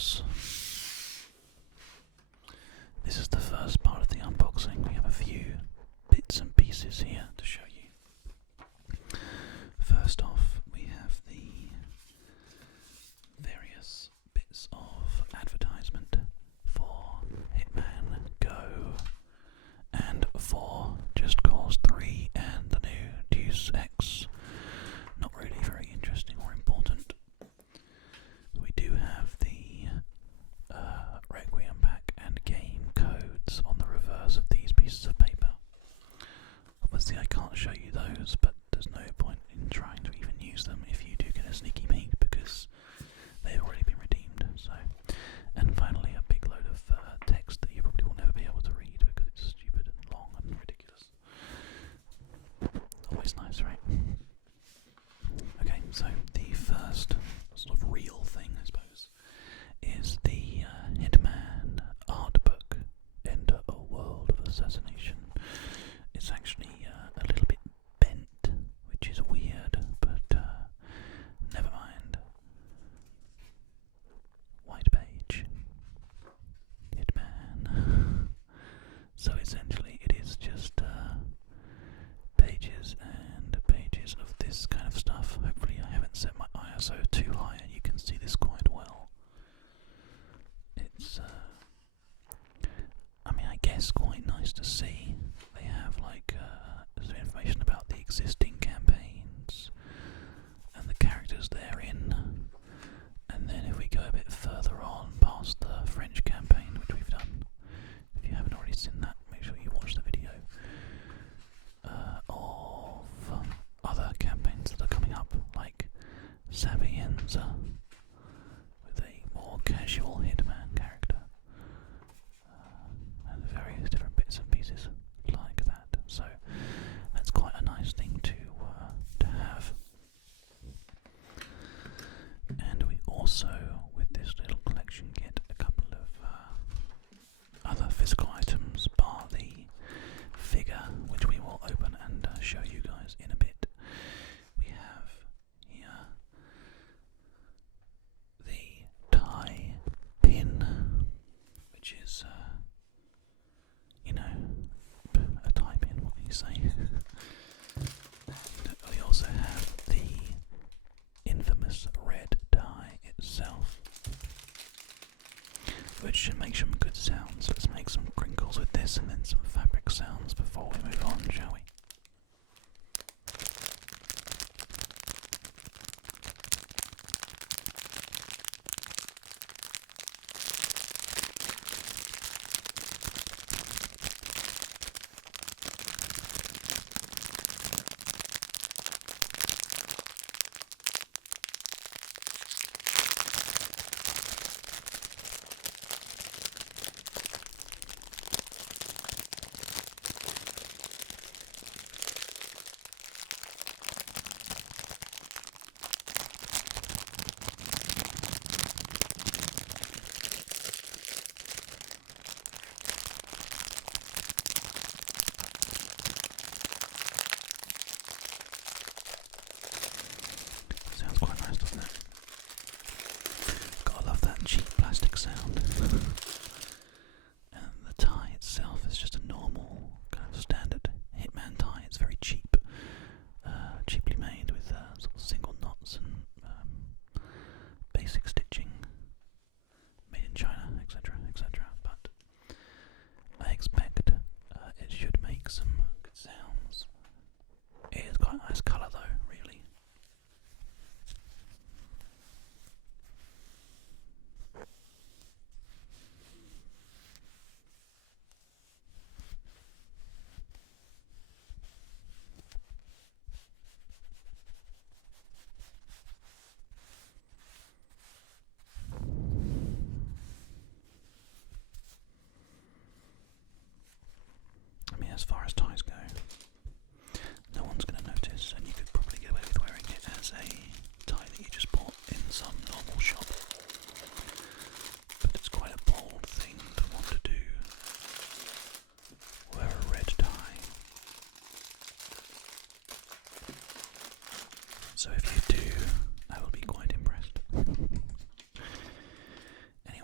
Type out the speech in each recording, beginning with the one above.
folks. This is the first part of the unboxing. We have a few bits and pieces here to show you. First off, we have the various bits of advertisement for Hitman Go and for Just Cause 3 and the new Deus Ex. Not really very interesting or important. We do have the Requiem pack and game codes on the reverse of these pieces of paper. Obviously I can't show you those, but there's no point in trying to even use them if you do get a sneaky peek, because they've already been redeemed. So, and finally a big load of text that you probably will never be able to read because it's stupid and long and ridiculous. Always nice, right? Okay, so the first sort of real thing, I suppose, is the Hitman art book, Enter a World of Assassination. It's actually a little bit bent, which is weird, but never mind. White page. Hitman. So essentially it is just pages and pages of this kind of stuff. Hopefully I haven't set my ISO too high and you can see this quite well. It's I mean, I guess quite nice to see. They have like some information about the existing campaigns and the characters therein. And then if we go a bit further on past the French campaign, which we've done, if you haven't already seen that, make sure you watch the video of other campaigns that are coming up, like Sapienza, with a more casual Hitman character, and various different bits and pieces like that. So that's quite a nice thing to have. And we also, with this little collection, get a couple of other physical items, bar the figure, which we will open and show you guys in a bit. We have here the tie pin, which is, you know, a tie pin, what can you say? We also have the infamous red dye itself, which should make some good sounds. Let's make some crinkles with this and then some fabric sounds before we move on, shall we? Sounds quite nice, doesn't it? Gotta love that cheap plastic sound. And the tie itself is just a normal, kind of standard Hitman tie. It's very cheap, cheaply made with sort of single knots and basic stitching, made in China, etc., etc. But I expect it should make some good sounds. It is quite a nice colour though, really. I mean, as far as ties go, no one's going to notice, and you could probably get away with wearing it as a tie that you just bought in some normal shop. But it's quite a bold thing to want to do. Wear a red tie. So if you do, I will be quite impressed. Anyway,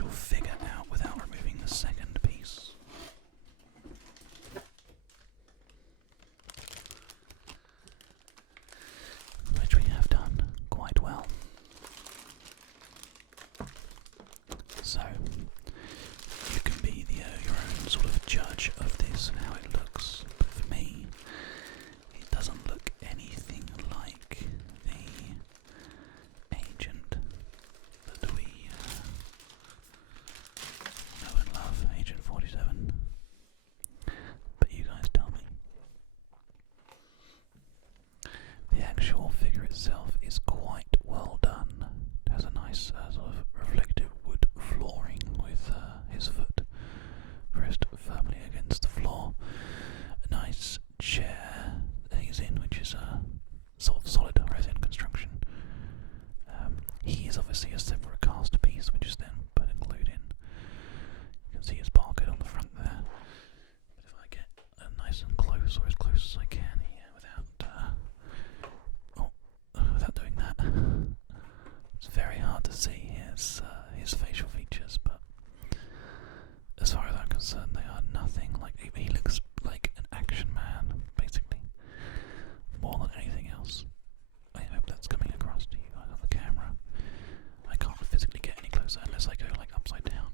actual figure out without removing the second piece. Which we have done quite well. So, you can be your own sort of judge of this and how it looks. But for me, it doesn't look anything like the agent that we know and love, Agent 47. But you guys tell me. The actual figure itself is quite well done. It has a nice sort of reflective wood flooring with his foot pressed firmly against the floor. A nice chair that he's in, which is a sort of solid resin construction. He is obviously a ASMRCast piece, which is then glued in. You can see his barcode on the front there. But if I get nice and close, or as close as I can here, without doing that, it's very hard to see his facial features. But as far as I'm concerned, they are nothing like. He looks like an action man, basically, more than anything else. I hope that's coming across to you guys on the camera. I can't physically get any closer unless I go like upside down.